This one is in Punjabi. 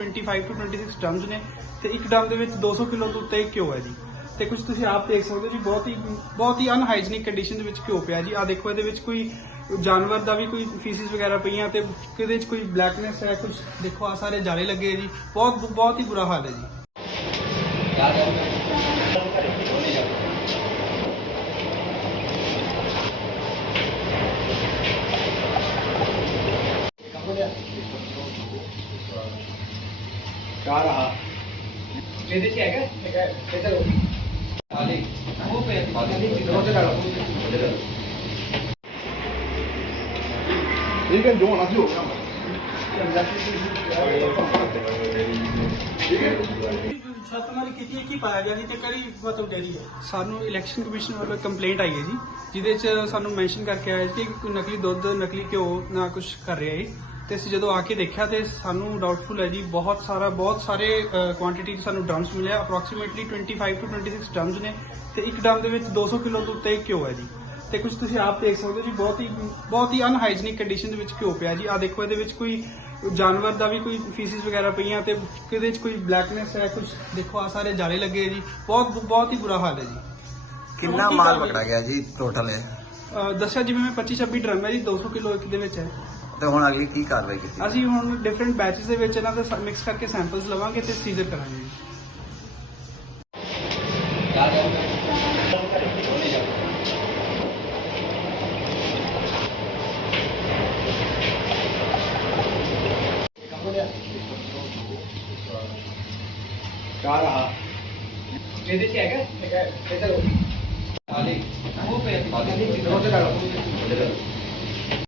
25 ਤੋਂ 26 ਡਰਮਸ ਨੇ ਤੇ ਇੱਕ ਡਰਮ ਦੇ ਵਿੱਚ 200 ਕਿਲੋ ਤੋਂ ਉੱਤੇ ਘਿਓ ਹੈ ਜੀ। ਤੇ ਕੁਝ ਤੁਸੀਂ ਆਪ ਦੇਖ ਸਕਦੇ ਹੋ ਜੀ, ਬਹੁਤ ਹੀ ਬਹੁਤ ਹੀ ਅਨਹਾਈਜੀਨਿਕ ਕੰਡੀਸ਼ਨ ਦੇ ਵਿੱਚ ਘਿਓ ਪਿਆ ਜੀ। ਆ ਦੇਖੋ, ਇਹਦੇ ਵਿੱਚ ਕੋਈ ਜਾਨਵਰ ਦਾ ਵੀ ਕੋਈ ਫੀਸਿਸ ਵਗੈਰਾ ਪਈਆਂ ਤੇ ਕਿਹਦੇ ਵਿੱਚ ਕੋਈ ਬਲੈਕਨੈਸ ਹੈ ਕੁਝ ਦੇਖੋ ਆ ਸਾਰੇ ਜਾਲੇ ਲੱਗੇ ਜੀ। ਬਹੁਤ ਬਹੁਤ ਹੀ ਬੁਰਾ ਹਾਲ ਹੈ ਜੀ। ਕਾ ਰਹਾ। ਇਹਦੇ ਚ ਹੈਗਾ ਹੈਗਾ ਇੱਧਰ ਹੋ। ਆਲੇ ਉਹ ਪੇ ਉਹਦੇ ਨਾਲ। ਠੀਕ ਹੈ ਜੋ ਹੋਣਾ ਸੀ ਹੋ ਗਿਆ ਤੇ ਸਾਨੂੰ ਇਲੈਕਸ਼ਨ ਕਮਿਸ਼ਨ ਵੱਲੋਂ ਕੰਪਲੇਂਟ ਆਈ ਹੈ ਜੀ ਜਿਹਦੇ 'ਚ ਸਾਨੂੰ ਮੈਂਸ਼ਨ ਕਰਕੇ ਆਇਆ ਸੀ ਕਿ ਕੋਈ ਨਕਲੀ ਦੁੱਧ ਨਕਲੀ ਘਿਓ ਨਾ ਕੁਝ ਕਰ ਰਿਹਾ ਹੈ ਤੇ ਅਸੀਂ ਜਦੋਂ ਆ ਕੇ ਦੇਖਿਆ ਤੇ ਸਾਨੂੰ ਡਾਊਟਫੁਲ ਹੈ ਜੀ ਬਹੁਤ ਸਾਰਾ ਬਹੁਤ ਸਾਰੇ ਕੁਆਂਟੀਟੀ ਸਾਨੂੰ ਡਰਮਸ ਮਿਲਿਆ। ਅਪਰੋਕਸੀਮੇਟਲੀ 25 ਤੋਂ 26 ਡਰਮਸ ਨੇ ਤੇ ਇੱਕ ਡਰਮ ਦੇ ਵਿੱਚ 200 ਕਿਲੋ ਤੋਂ ਉੱਤੇ ਘਿਓ ਹੈ ਜੀ। ਤੇ ਕੁਝ ਤੁਸੀਂ ਆਪ ਦੇਖ ਸਕਦੇ ਹੋ ਜੀ ਬਹੁਤ ਹੀ ਬਹੁਤ ਹੀ ਅਨਹਾਈਜੀਨਿਕ ਕੰਡੀਸ਼ਨ ਦੇ ਵਿੱਚ ਘਿਓ ਪਿਆ ਜੀ। ਆ ਦੇਖੋ ਇਹਦੇ ਵਿੱਚ ਕੋਈ ਜਾਨਵਰ ਦਾ ਵੀ ਕੋਈ ਫੀਸਿਸ ਵਗੈਰਾ ਪਈਆਂ ਤੇ ਕਿਹਦੇ ਵਿੱਚ ਕੋਈ ਬਲੈਕਨੈਸ ਹੈ ਕੁਝ ਦੇਖੋ ਆ ਸਾਰੇ ਜਾਲੇ ਲੱਗੇ ਜੀ। ਬਹੁਤ ਬਹੁਤ ਹੀ ਬੁਰਾ ਹਾਲ ਹੈ ਜੀ। ਕਿੰਨਾ ਮਾਲ? ਪਕੜਾ ਗਿਆ ਜੀ ਟੋਟਲ ਅਹ ਦੱਸਿਆ ਜਿਵੇਂ ਮੈਂ 25 26 ਡਰਮ ਹੈ ਜੀ 200 ਕਿਲੋ ਇੱਕ ਦੇ ਵਿੱਚ ਹੈ। ਤੇ ਹੁਣ ਅਗਲੀ ਕੀ ਕਾਰਵਾਈ ਕੀਤੀ ਅਸੀਂ ਹੁਣ ਡਿਫਰੈਂਟ ਬੈਚਸ ਦੇ ਵਿੱਚ ਇਹਨਾਂ ਦਾ ਮਿਕਸ ਕਰਕੇ ਸੈਂਪਲਸ ਲਵਾਂਗੇ ਤੇ ਸੀਜ਼ਰ ਕਰਾਂਗੇ। ਜੀ ਕਾ ਰਹਾ ਇਹਦੇ ਚ ਹੈਗਾ? ਹੈਗਾ ਇੱਧਰ